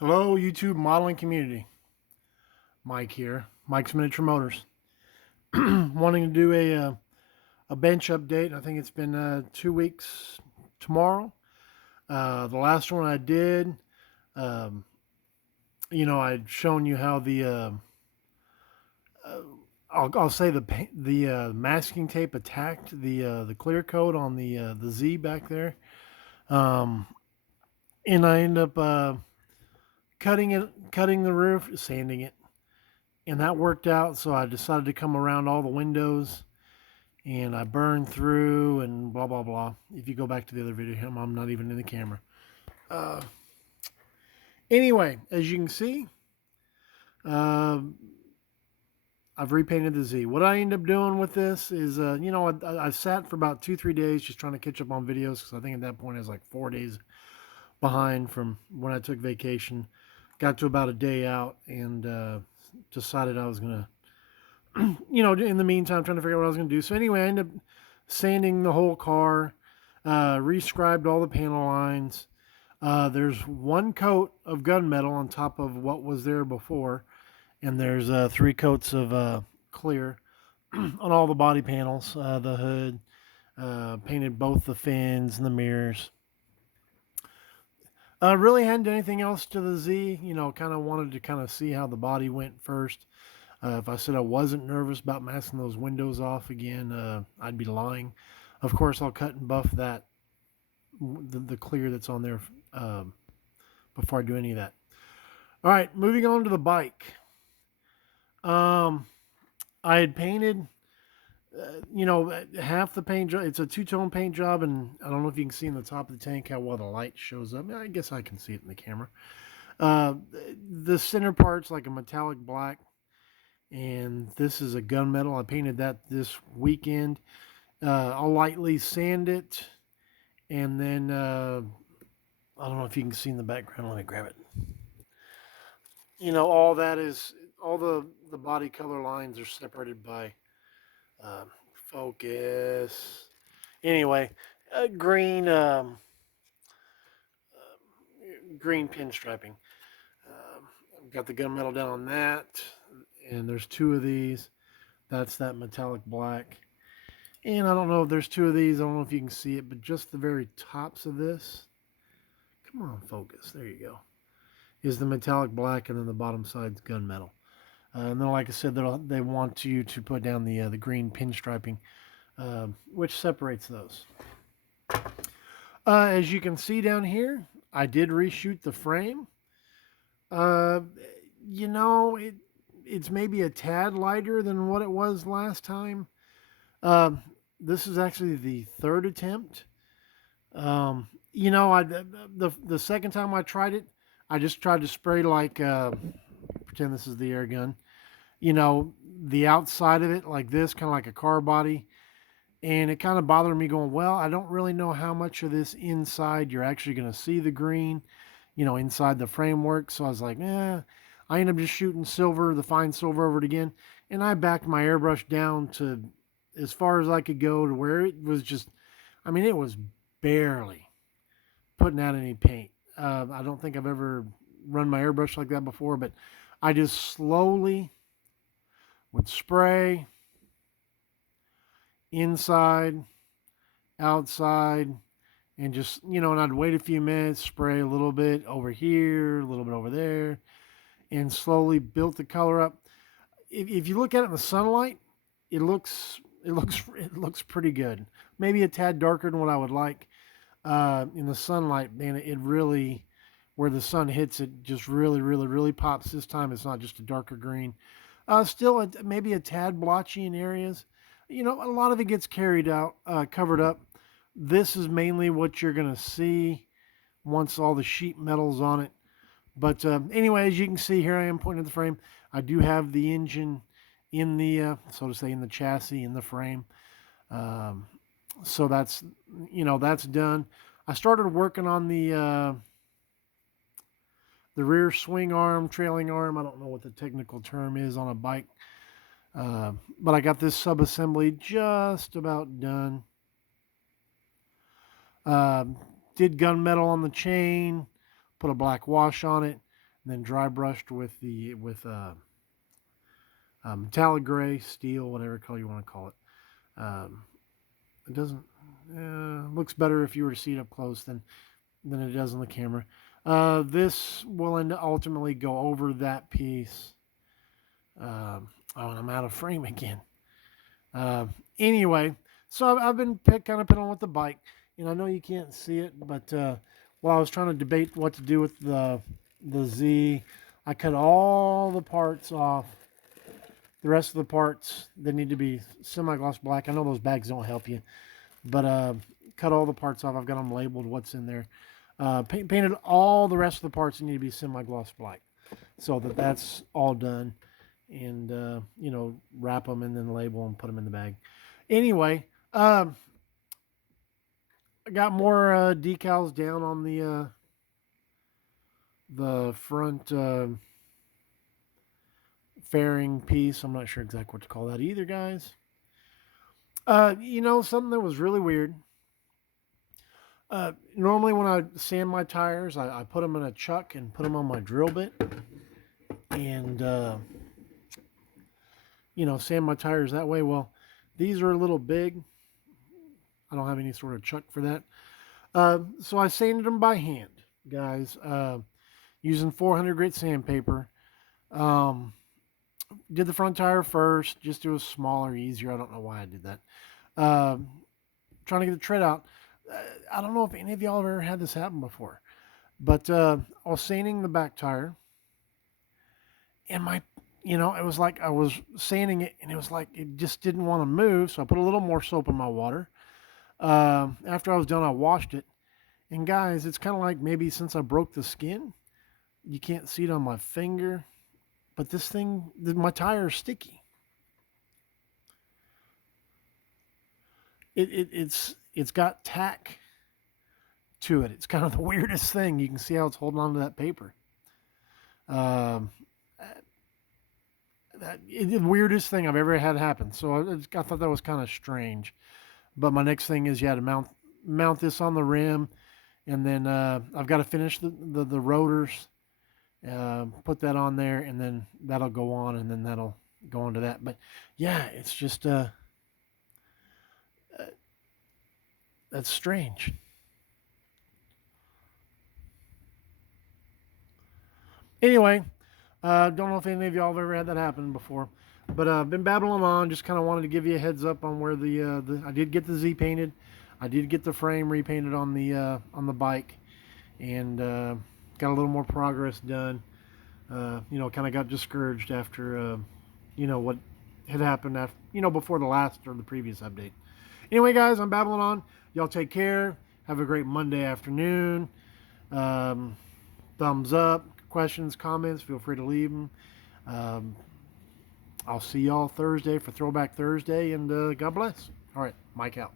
Hello, YouTube modeling community. Mike here, Mike's Miniature Motors. Wanting to do a bench update. I think it's been 2 weeks tomorrow. The last one I did, um, I'd shown you how uh, I'll say the masking tape attacked the clear coat on the Z back there, um, and I end up cutting the roof, sanding it, and that worked out. So I decided to come around all the windows, and I burned through and blah blah blah. If you go back to the other video, I'm not even in the camera. Uh, anyway, as you can see, uh, I've repainted the Z. What I end up doing with this is, I sat for about 2-3 days just trying to catch up on videos because I think at that point I was like 4 days behind from when I took vacation. Got to about a day out and decided I was gonna in the meantime, trying to figure out what I was going to do. So anyway, I ended up sanding the whole car, rescribed all the panel lines. There's one coat of gunmetal on top of what was there before, and there's 3 coats of clear on all the body panels, the hood, painted both the fins and the mirrors. Really hadn't done anything else to the Z. Kind of wanted to kind of see how the body went first. If I said I wasn't nervous about masking those windows off again, I'd be lying. Of course, I'll cut and buff the clear that's on there before I do any of that. All right, moving on to the bike. I had painted, half the paint job. It's a two-tone paint job, and I don't know if you can see in the top of the tank how well the light shows up. I guess I can see it in the camera. Uh, the center part's like a metallic black, and this is a gunmetal. I painted that this weekend. I'll lightly sand it, and then I don't know if you can see in the background. Let me grab it. All that is all the body color lines are separated by focus. Anyway, green green pinstriping. I've got the gunmetal down on that, and there's 2 of these. That's that metallic black. And I don't know if there's 2 of these. I don't know if you can see it, but just the very tops of this. Come on, focus. There you go. Is the metallic black, and then the bottom side's gunmetal. And then, like I said, they want you to put down the green pinstriping, which separates those. As you can see down here, I did reshoot the frame. Uh, it's maybe a tad lighter than what it was last time. Um, this is actually the third attempt. The second time I tried it, I just tried to spray like pretend this is the air gun. The outside of it like this, kind of like a car body, and it kind of bothered me going, well, I don't really know how much of this inside you're actually going to see the green, inside the framework. So I was like, I ended up just shooting silver, the fine silver over it again, and I backed my airbrush down to as far as I could go to where it was just, it was barely putting out any paint. I don't think I've ever run my airbrush like that before, but I just slowly would spray inside, outside, and just, and I'd wait a few minutes, spray a little bit over here, a little bit over there, and slowly built the color up. If you look at it in the sunlight, it looks pretty good. Maybe a tad darker than what I would like. In the sunlight, man, it really, where the sun hits it, just really, really, really pops. This time it's not just a darker green. Still, maybe a tad blotchy in areas. A lot of it gets carried out, covered up. This is mainly what you're going to see once all the sheet metal's on it. But anyway, as you can see here, I am pointing at the frame. I do have the engine in the, so to say, in the chassis, in the frame. So that's, that's done. I started working on the rear swing arm, trailing arm. I don't know what the technical term is on a bike. But I got this sub-assembly just about done. Did gunmetal on the chain, put a black wash on it. and then dry brushed with metallic gray, steel, whatever color you want to call it. It doesn't looks better if you were to see it up close than it does on the camera. This will ultimately go over that piece. Oh, and I'm out of frame again. Anyway, so I've been kind of piddling with the bike, and I know you can't see it, but while I was trying to debate what to do with the Z, I cut all the parts off. The rest of the parts, they need to be semi-gloss black. I know those bags don't help you, but cut all the parts off. I've got them labeled what's in there. Painted all the rest of the parts that need to be semi-gloss black, so that's all done. And you know, wrap them and then label them, put them in the bag. Anyway, I got more decals down on the front fairing piece. I'm not sure exactly what to call that either, guys. You know, something that was really weird. Normally when I sand my tires, I put them in a chuck and put them on my drill bit. And, you know, sand my tires that way. Well, these are a little big. I don't have any sort of chuck for that. So I sanded them by hand, guys, using 400 grit sandpaper. Did the front tire first, just it was smaller, easier. I don't know why I did that. Trying to get the tread out. I don't know if any of y'all have ever had this happen before, but I was sanding the back tire, and it was like I was sanding it, and it was like it just didn't want to move. So I put a little more soap in my water. After I was done, I washed it, and guys, it's kind of like maybe since I broke the skin, you can't see it on my finger, but this thing, my tire is sticky. It's got tack to it. It's kind of the weirdest thing. You can see how it's holding on to that paper. The weirdest thing I've ever had happen. So I thought that was kind of strange. But my next thing is, to mount this on the rim, and then I've got to finish the rotors, put that on there, and then that'll go on, and then that'll go onto that. But yeah, it's just that's strange. Anyway, don't know if any of y'all have ever had that happen before, but I've been babbling on. Just kind of wanted to give you a heads up on where I did get the Z painted. I did get the frame repainted on the bike, and got a little more progress done. Kind of got discouraged after what had happened after before the last or the previous update. Anyway, guys, I'm babbling on. Y'all take care. Have a great Monday afternoon. Thumbs up. Questions, comments, feel free to leave them. I'll see y'all Thursday for Throwback Thursday, and God bless. All right, Mike out.